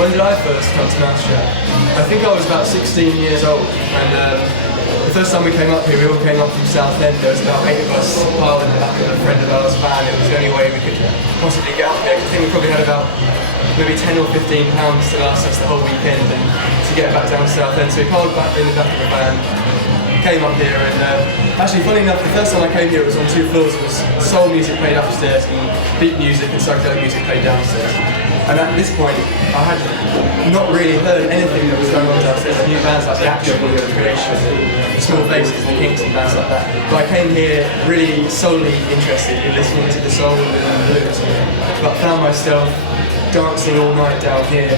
When did I first come to Mousetrap? I think I was about 16 years old, and the first time we came up here, we all came up from Southend. There was about 8 of us piled in the back of a friend of ours' van. It was the only way we could possibly get up here. I think we probably had about maybe 10 or 15 pounds to last us the whole weekend and to get back down to Southend. So we piled back in the back of the van, came up here, and actually, funny enough, the first time I came here, it was on 2 floors. It was soul music played upstairs and beat music and psychedelic music played downstairs. And at this point, I had not really heard anything that was going on downstairs. I knew bands like the Actual, the Creation, the Small Faces, the Kinks and bands like that. But I came here really solely interested in listening to the soul and the blues. But found myself dancing all night down here.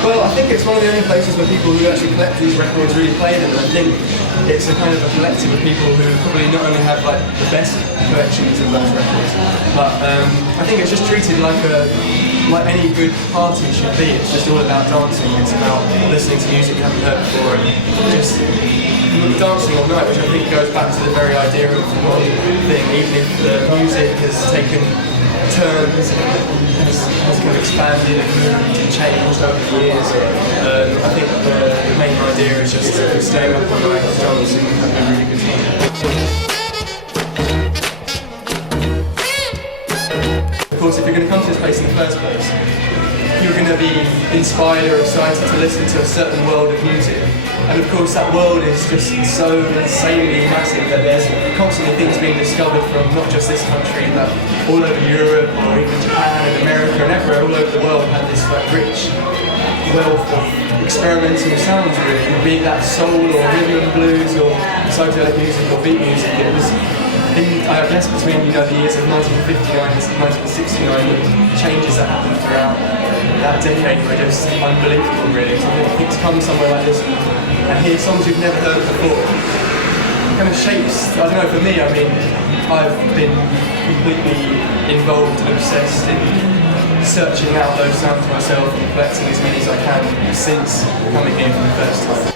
Well, I think it's one of the only places where people who actually collect these records really play them. And I think it's a kind of a collective of people who probably not only have like the best collections of those records, but I think it's just treated like any good party should be. It's just all about dancing. It's about listening to music you haven't heard before and just dancing all night, which I think goes back to the very idea of the modern thing. Even if the music has taken turns and has kind of expanded and moved and changed over the years, I think the main idea is just staying up all night, dancing and having a really good time. Of course, if you're going to come to this place in the first place, you're going to be inspired or excited to listen to a certain world of music. And of course that world is just so insanely massive that there's constantly things being discovered from not just this country, but all over Europe or even Japan and America and everywhere all over the world have this like rich wealth of experimental sounds really, be that soul or rhythm and blues or psychedelic music or beat music. It was I guess between the years of 1959 and 1969, the changes that happened throughout that decade were just unbelievable really. So I think to come somewhere like this and hear songs you've never heard before kind of shapes, I don't know, for me, I mean, I've been completely involved and obsessed in searching out those sounds myself and collecting as many as I can since coming here for the first time.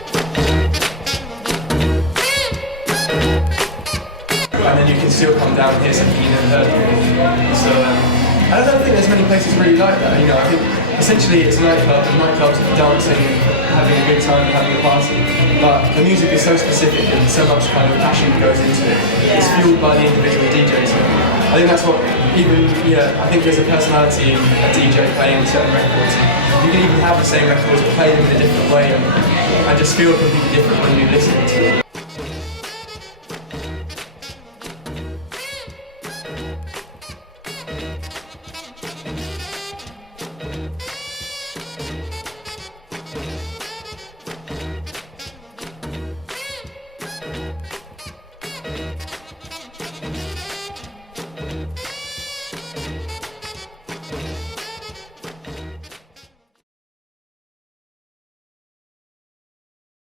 And then you can still come down and hear something you never heard before. So I don't think there's many places really like that. I think essentially it's a nightclub, and nightclubs are for dancing and having a good time and having a party. But the music is so specific and so much kind of passion goes into it. It's fueled by the individual DJs. So I think that's what I think there's a personality in a DJ playing certain records. You can even have the same records but play them in a different way and just feel completely different when you listen to